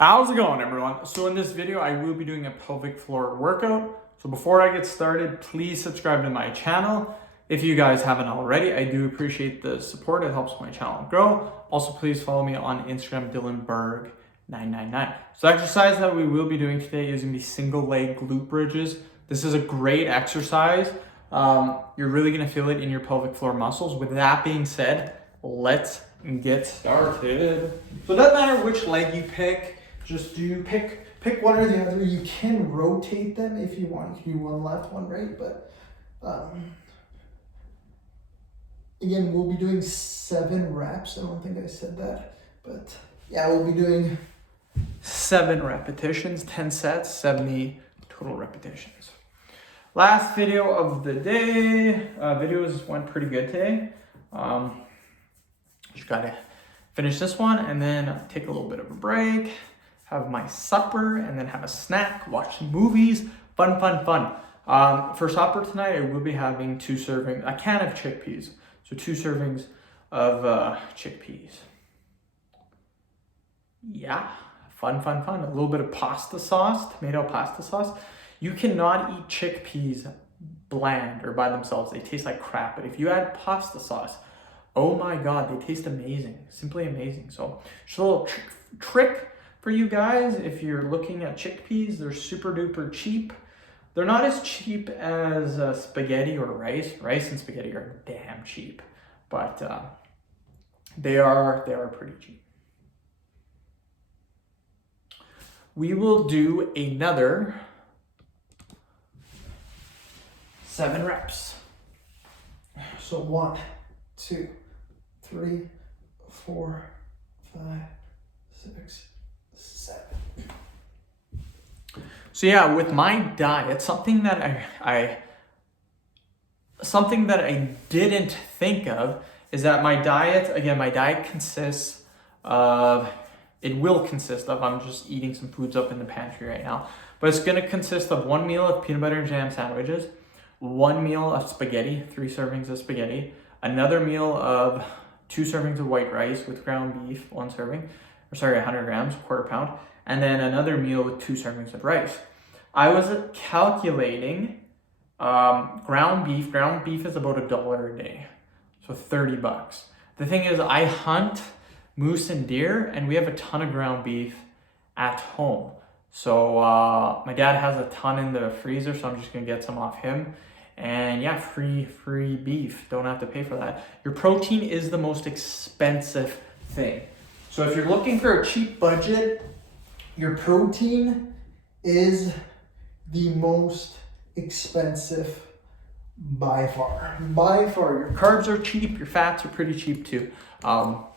How's it going, everyone? So in this video, I will be doing a pelvic floor workout. So before I get started, please subscribe to my channel. If you guys haven't already, I do appreciate the support. It helps my channel grow. Also, please follow me on Instagram, DylanBerg999. So the exercise that we will be doing today is gonna be single leg glute bridges. This is a great exercise. You're really gonna feel it in your pelvic floor muscles. With that being said, let's get started. So it doesn't matter which leg you pick. Just pick one or the other. You can rotate them if you want. You can do one left, one right, but again, we'll be doing 7 reps. I don't think I said that, but yeah, we'll be doing 7 repetitions, 10 sets, 70 total repetitions. Last video of the day. Videos went pretty good today. Just gotta finish this one and then take a little bit of a break, have my supper, and then have a snack, watch some movies. Fun. For supper tonight, I will be having 2 servings, a can of chickpeas. So 2 servings of chickpeas. Yeah, fun. A little bit of pasta sauce, tomato pasta sauce. You cannot eat chickpeas bland or by themselves. They taste like crap. But if you add pasta sauce, oh my God, they taste amazing, simply amazing. So just a little trick for you guys. If you're looking at chickpeas, they're super duper cheap. They're not as cheap as spaghetti or rice. Rice and spaghetti are damn cheap, but they are pretty cheap. We will do another 7 reps. So 1, 2, 3, 4, 5, 6, 7. So yeah, with my diet, something that I didn't think of is that my diet consists of, I'm just eating some foods up in the pantry right now, but it's gonna consist of 1 meal of peanut butter and jam sandwiches, 1 meal of spaghetti, 3 servings of spaghetti, another meal of 2 servings of white rice with ground beef, 100 grams, quarter pound, and then another meal with 2 servings of rice. I was calculating ground beef. Ground beef is about $1 a day, so $30. The thing is, I hunt moose and deer, and we have a ton of ground beef at home. So my dad has a ton in the freezer, so I'm just gonna get some off him. And yeah, free beef. Don't have to pay for that. Your protein is the most expensive thing. So if you're looking for a cheap budget, your protein is the most expensive by far. Your carbs are cheap, your fats are pretty cheap too. So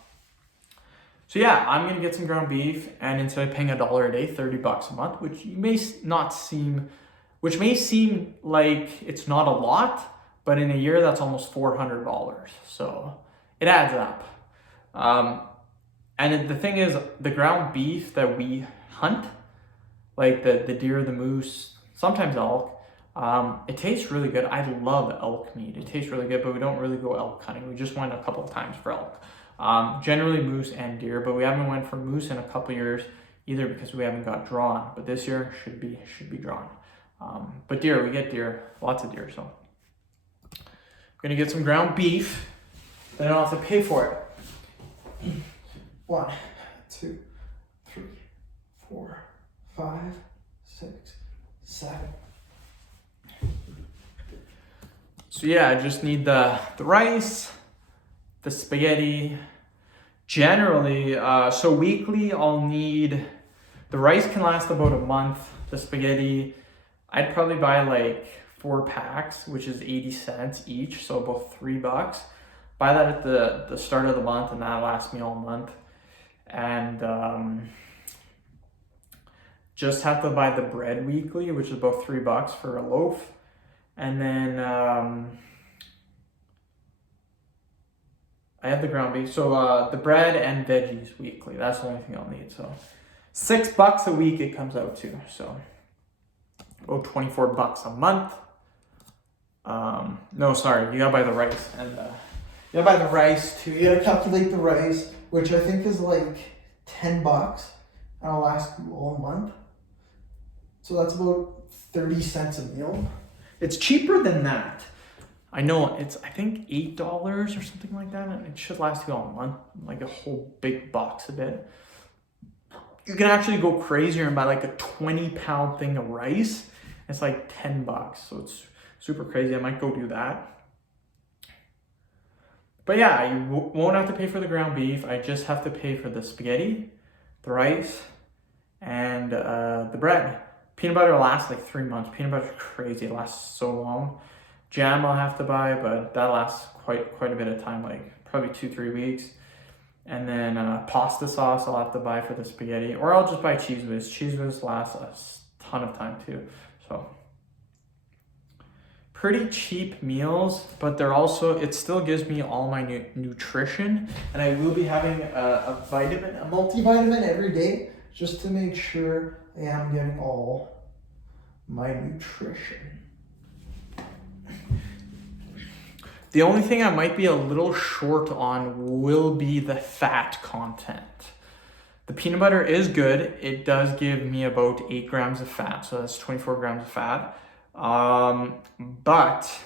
yeah, I'm gonna get some ground beef, and instead of paying $1 a day, $30 a month, which may seem like it's not a lot, but in a year that's almost $400. So it adds up. And the thing is, the ground beef that we hunt, like the deer, the moose, sometimes elk, it tastes really good. I love elk meat. It tastes really good, but we don't really go elk hunting. We just went a couple of times for elk. Generally moose and deer, but we haven't went for moose in a couple years either because we haven't got drawn. But this year should be drawn. But deer, we get deer, lots of deer. So I'm gonna get some ground beef. Then I don't have to pay for it. 1, 2, 3, 4, 5, 6, 7. So yeah, I just need the rice, the spaghetti. Generally, so weekly I'll need, the rice can last about a month. The spaghetti, I'd probably buy like 4 packs, which is 80 cents each, so about $3. Buy that at the start of the month, and that lasts me all month. And just have to buy the bread weekly, which is about $3 for a loaf. And then I have the ground beef, so the bread and veggies weekly. That's the only thing I'll need. So $6 a week it comes out to. So about $24 a month. No, sorry, you gotta buy the rice, and you gotta buy the rice too. You gotta calculate the rice, which I think is like $10. and it'll last you all month. So that's about 30 cents a meal. It's cheaper than that. I know it's, I think $8 or something like that. And it should last you all month, like a whole big box of it. You can actually go crazier and buy like a 20-pound thing of rice. It's like $10. So it's super crazy. I might go do that. But yeah, you won't have to pay for the ground beef. I just have to pay for the spaghetti, the rice, and the bread. Peanut butter lasts like 3 months. Peanut butter's crazy. It lasts so long. Jam I'll have to buy, but that lasts quite a bit of time, like probably 2-3 weeks. And then pasta sauce I'll have to buy for the spaghetti, or I'll just buy cheese whiz. Cheese whiz lasts a ton of time too. So pretty cheap meals, but they're also, it still gives me all my nutrition, and I will be having a vitamin, a multivitamin every day, just to make sure I am getting all my nutrition. The only thing I might be a little short on will be the fat content. The peanut butter is good. It does give me about 8 grams of fat, so that's 24 grams of fat. But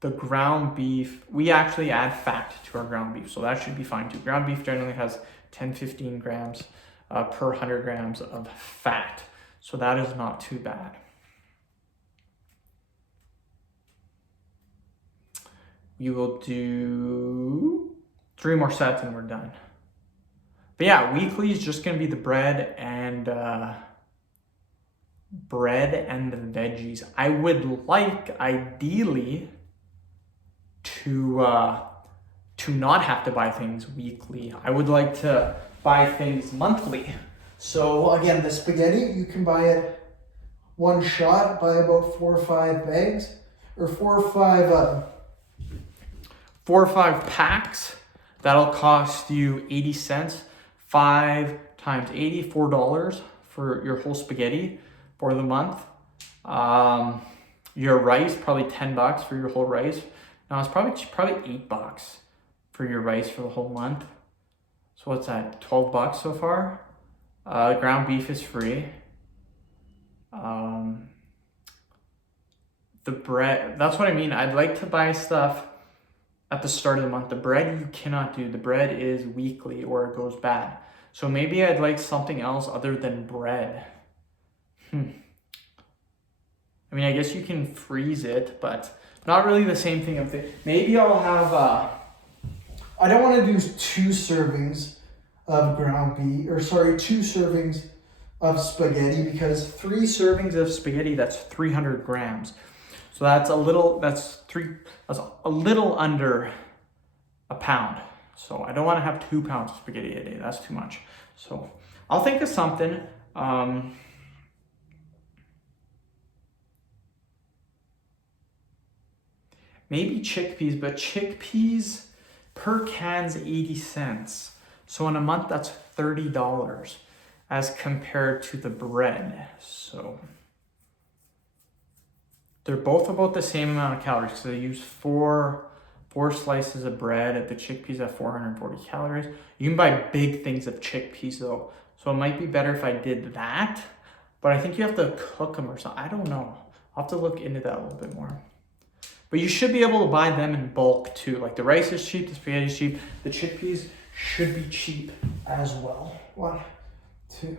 the ground beef, we actually add fat to our ground beef, so that should be fine too. Ground beef generally has 10-15 grams per 100 grams of fat, so that is not too bad. We will do 3 more sets and we're done. But yeah, weekly is just gonna be the bread and the veggies. I would like, ideally, to not have to buy things weekly. I would like to buy things monthly. So again, the spaghetti, you can buy it one shot, buy about 4 or 5 bags, or 4 or 5 4 or 5 packs. That'll cost you 80 cents. 5 times 80, $4 for your whole spaghetti for the month. Your rice, probably $10 for your whole rice. Now it's probably $8 for your rice for the whole month. So what's that? $12 so far. Ground beef is free. The bread, that's what I mean. I'd like to buy stuff at the start of the month. The bread you cannot do. The bread is weekly or it goes bad. So maybe I'd like something else other than bread. I mean, I guess you can freeze it, but not really the same thing. Maybe I'll have, I don't want to do 2 servings of ground beef, or sorry, 2 servings of spaghetti, because 3 servings of spaghetti, that's 300 grams. So that's a little under a pound. So I don't want to have 2 pounds of spaghetti a day. That's too much. So I'll think of something. Maybe chickpeas, but chickpeas per can's 80 cents. So in a month, that's $30 as compared to the bread. So they're both about the same amount of calories. So they use four slices of bread. The chickpeas have 440 calories. You can buy big things of chickpeas though. So it might be better if I did that, but I think you have to cook them or something. I don't know. I'll have to look into that a little bit more. But you should be able to buy them in bulk too. Like the rice is cheap, the spaghetti is cheap. The chickpeas should be cheap as well. 1, 2,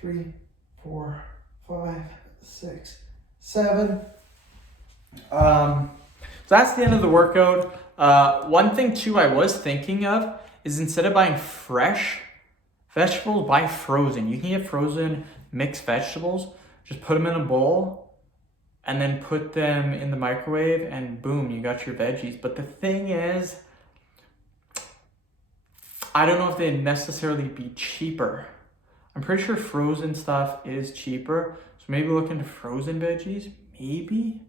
3, 4, 5, 6, 7. So that's the end of the workout. One thing too I was thinking of is instead of buying fresh vegetables, buy frozen. You can get frozen mixed vegetables. Just put them in a bowl and then put them in the microwave and boom, you got your veggies. But the thing is, I don't know if they'd necessarily be cheaper. I'm pretty sure frozen stuff is cheaper. So maybe look into frozen veggies, maybe.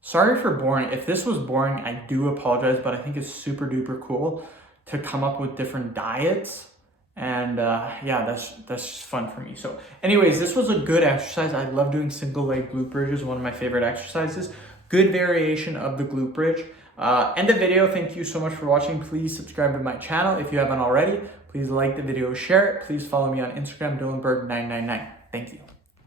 Sorry for boring. If this was boring, I do apologize, but I think it's super duper cool to come up with different diets. And yeah, that's just fun for me. So anyways, this was a good exercise. I love doing single leg glute bridges, one of my favorite exercises. Good variation of the glute bridge. End the video. Thank you so much for watching. Please subscribe to my channel if you haven't already. Please like the video, share it. Please follow me on Instagram, Dylanberg999.